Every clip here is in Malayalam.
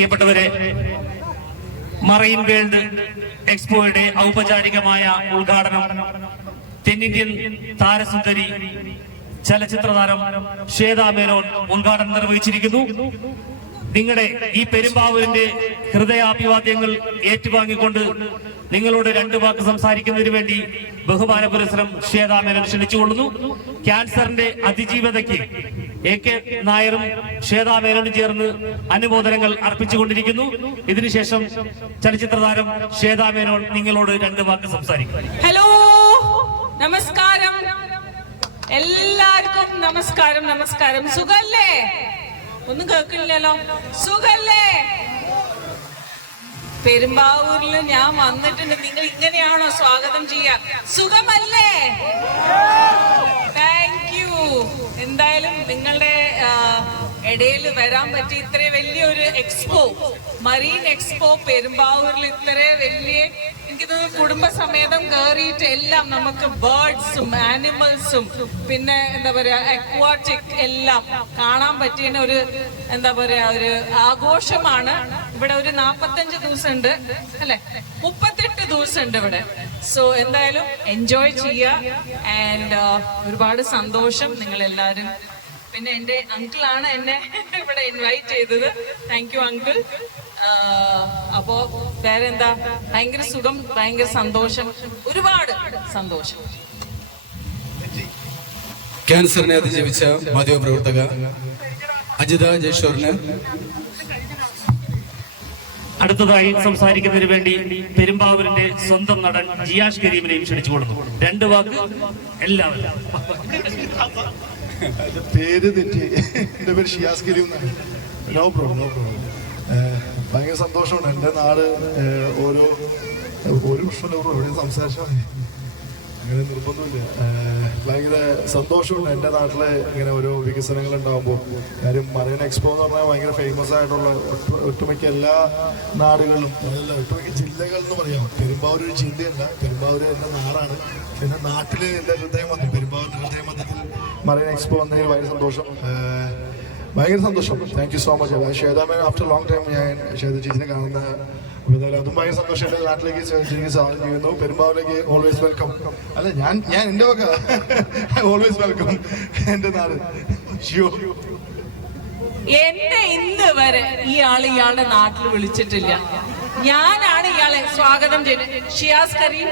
പ്രിയപ്പെട്ടവരെ, മറൈൻ വേൾഡ് എക്സ്പോയുടെ ഔപചാരികമായ ഉദ്ഘാടനം തെന്നിന്ത്യൻ താരസുന്ദരി ചലച്ചിത്ര താരം ശ്വേതാ മേനോൻ ഉദ്ഘാടനം നിർവഹിച്ചിരിക്കുന്നു. നിങ്ങളുടെ ഈ പെരുമ്പാവൂരിന്റെ ഹൃദയാഭിവാദ്യങ്ങൾ ഏറ്റുവാങ്ങിക്കൊണ്ട് നിങ്ങളോട് രണ്ടു വാക്ക് സംസാരിക്കുന്നതിന് വേണ്ടി ബഹുമാന പുരസ്സരം ശ്വേതാ മേനോൻ ക്ഷണിച്ചുകൊള്ളുന്നു. ക്യാൻസറിന്റെ അതിജീവതയ്ക്ക് AK നായരും ശ്വേതാ മേനോനും ചേർന്ന് അനുമോദനങ്ങൾ അർപ്പിച്ചുകൊണ്ടിരിക്കുന്നു. ഇതിനുശേഷം ചലച്ചിത്ര താരം ശ്വേതാ മേനോൻ നിങ്ങളോട് രണ്ടു വാക്ക് സംസാരിക്കും. ഹലോ, നമസ്കാരം എല്ലാവർക്കും. നമസ്കാരം. നമസ്കാരം. സുഖല്ലേ? ഒന്നും കേൾക്കില്ലല്ലോ. സുഖല്ലേ? പെരുമ്പാവൂരിൽ ഞാൻ വന്നിട്ടുണ്ട്. നിങ്ങൾ ഇങ്ങനെയാണോ സ്വാഗതം ചെയ്യാ? സുഖമല്ലേ? Thank you. എന്തായാലും നിങ്ങളുടെ ഇടയിൽ വരാൻ പറ്റി. ഇത്ര വലിയൊരു എക്സ്പോ, മറീൻ എക്സ്പോ പെരുമ്പാവൂരിൽ ഇത്ര വലിയ, എനിക്കിത് കുടുംബസമേതം കയറിയിട്ട് എല്ലാം നമുക്ക് ബേർഡ്സും ആനിമൽസും പിന്നെ എന്താ പറയാ അക്വാറ്റിക് എല്ലാം കാണാൻ പറ്റിയ ഒരു എന്താ പറയാ ഒരു ആഘോഷമാണ്. ഇവിടെ ഒരു 45 ദിവസം ഉണ്ട് അല്ലെ, 38 ദിവസം ഉണ്ട് ഇവിടെ. സോ എന്തായാലും എൻജോയ് ചെയ്യുക. ആൻഡ് ഒരുപാട് സന്തോഷം നിങ്ങൾ എല്ലാവരും. പിന്നെ എന്റെ അങ്കിളാണ് എന്നെ ഇവിടെ ഇൻവൈറ്റ് ചെയ്തത്. Thank you uncle. അപ്പോ വേറെന്താ, ഭയങ്കര സുഖം, ഭയങ്കര സന്തോഷം, ഒരുപാട് സന്തോഷം. ക്യാൻസറിനെ അതിജീവിച്ച മാധ്യമപ്രവർത്തക അജിത ജയ്ഷോറിന് അടുത്തതായി സംസാരിക്കുന്നതിന് വേണ്ടി പെരുമ്പാവൂരിന്റെ സ്വന്തം നടൻ ജിയാഷ് കരീമിനെയും ക്ഷണിച്ചുകൊള്ളുന്നു. രണ്ടു വാക്ക് എല്ലാവരും. പേര് തെറ്റി. എന്റെ പേര് ഷിയാസ് കരീം എന്നാണ്. No problem, no problem. ഭയങ്കര സന്തോഷമുണ്ട്. എൻ്റെ നാട് ഒരു പ്രശ്നമില്ല, എവിടെയും സംസാരിച്ചാൽ മതി, അങ്ങനെ നിർബന്ധമില്ല. ഭയങ്കര സന്തോഷമുണ്ട് എൻ്റെ നാട്ടിലെ ഇങ്ങനെ ഓരോ വികസനങ്ങൾ ഉണ്ടാകുമ്പോൾ. കാര്യം മറൈൻ എക്സ്പോ എന്ന് പറഞ്ഞാൽ ഭയങ്കര ഫേമസ് ആയിട്ടുള്ള ഒട്ടുമിക്ക എല്ലാ നാടുകളിലും, ഒട്ടുമിക്ക ജില്ലകൾ എന്ന് പറയാം. പെരുമ്പാവൂർ ഒരു ജില്ലയല്ല, പെരുമ്പാവൂർ എൻ്റെ നാടാണ്. പിന്നെ നാട്ടിൽ എൻ്റെ ഹൃദയമധ്യം, പെരുമ്പാവൂരിൻ്റെ ഹൃദയമധ്യത്തിൽ മറൈൻ എക്സ്പോ വന്നതിൽ ഭയങ്കര സന്തോഷം, ഭയങ്കര സന്തോഷം. Thank you so much. Shweta Menon after long time ഞാൻ ശ്വേത ചേച്ചിനെ കാണുന്ന, അതും ഭയങ്കര സന്തോഷം. എൻ്റെ നാട്ടിലേക്ക് ചേച്ചിക്ക് സ്വാഗതം ചെയ്യുന്നു. പെരുമ്പാവൂരിലേക്ക് ഓൾവേസ് വെൽക്കം. അല്ല, ഞാൻ എൻ്റെ വക ഓൾവേസ് വെൽക്കം. എൻ്റെ നാട് എന്നെ ഇന്ന് വരെ ഇയാളുടെ നാട്ടിൽ വിളിച്ചിട്ടില്ല. ഞാനാണ് ഇയാളെ സ്വാഗതം ചെയ്യുന്നത്. ഷിയാസ് കരീം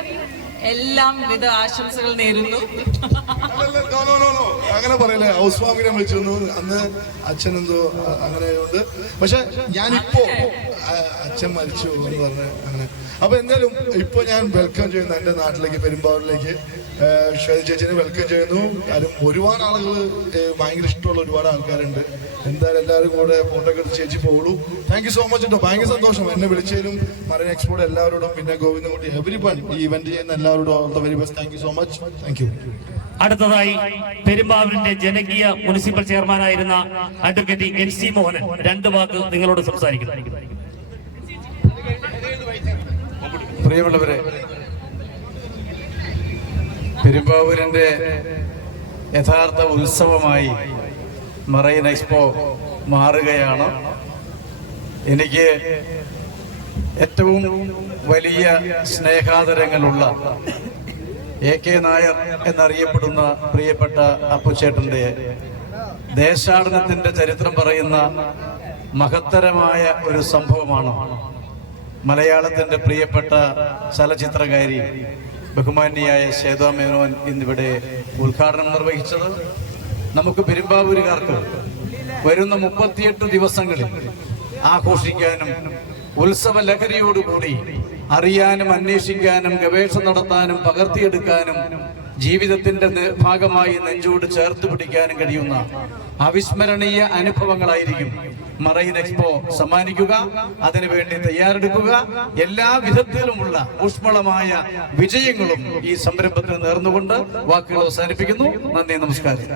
എല്ലാവിധ ആശംസകൾ നേരുന്നു. അങ്ങനെ പറയല്ലേ, ഹൗസ് വാമിനെ വിളിച്ചിരുന്നു അന്ന്. അച്ഛൻ എന്തോ അങ്ങനെ ആയതുകൊണ്ട്. പക്ഷെ ഞാനിപ്പോ അച്ഛൻ മരിച്ചു എന്ന് പറഞ്ഞ് അങ്ങനെ. അപ്പൊ എന്തായാലും ഇപ്പൊ ഞാൻ വെൽക്കം ചെയ്യുന്നു എൻ്റെ നാട്ടിലേക്ക്, പെരുമ്പാവൂരിലേക്ക്. ശ്വേത ചേച്ചിനെ വെൽക്കം ചെയ്യുന്നു. കാര്യം ഒരുപാട് ആളുകൾ ഭയങ്കര ഇഷ്ടമുള്ള ഒരുപാട് ആൾക്കാരുണ്ട്. എന്തായാലും എല്ലാവരും കൂടെ ഫോട്ടോക്കെ എടുത്ത് ചേച്ചി പോകുള്ളൂ. താങ്ക് യു സോ മച്ച് കേട്ടോ. ഭയങ്കര സന്തോഷം എന്നെ വിളിച്ചതിലും മറൈൻ എക്സ്പോയുടെ എല്ലാവരോടും, പിന്നെ ഗോവിന്ദൻകുട്ടി, എവരിവൺ ഈ ഇവന്റ് ചെയ്യുന്ന എല്ലാവരോടും all the very best. Thank you so much. Thank you. അടുത്തതായി പെരുമ്പാവൂരിന്റെ ജനകീയ മുനിസിപ്പൽ ചെയർമാനായിരുന്ന അഡ്വക്കേറ്റ് NC മോഹനൻ രണ്ടു വാക്ക് നിങ്ങളോട് സംസാരിക്കുന്നു. പ്രിയമുള്ളവരെ, പെരുമ്പാവൂരിന്റെ യഥാർത്ഥ ഉത്സവമായി മറൈൻ എക്സ്പോ മാറുകയാണ്. എനിക്ക് ഏറ്റവും വലിയ സ്നേഹാദരങ്ങളുള്ള AK നായർ എന്നറിയപ്പെടുന്ന പ്രിയപ്പെട്ട അപ്പുച്ചേട്ടന്റെ ദേശാടനത്തിന്റെ ചരിത്രം പറയുന്ന മഹത്തരമായ ഒരു സംഭവമാണ് മലയാളത്തിന്റെ പ്രിയപ്പെട്ട ചലച്ചിത്രകാരി ബഹുമാന്യയായ ശ്വേതാ മേനോൻ ഇന്നിവിടെ ഉദ്ഘാടനം നിർവഹിച്ചത്. നമുക്ക് പെരുമ്പാവൂരുകാർക്ക് വരുന്ന 38 ദിവസങ്ങളിൽ ആഘോഷിക്കാനും ഉത്സവ ലഹരിയോടുകൂടി അറിയാനും അന്വേഷിക്കാനും ഗവേഷണം നടത്താനും പകർത്തിയെടുക്കാനും ജീവിതത്തിന്റെ ഭാഗമായി നെഞ്ചോട് ചേർത്ത് പിടിക്കാനും കഴിയുന്ന അവിസ്മരണീയ അനുഭവങ്ങളായിരിക്കും മറൈൻ എക്സ്പോ സമ്മാനിക്കുക. അതിനുവേണ്ടി തയ്യാറെടുക്കുക. എല്ലാ വിധത്തിലുമുള്ള ഊഷ്മളമായ വിജയങ്ങളും ഈ സംരംഭത്തിന് നേർന്നുകൊണ്ട് വാക്കുകൾ അവസാനിപ്പിക്കുന്നു. നന്ദി, നമസ്കാരം.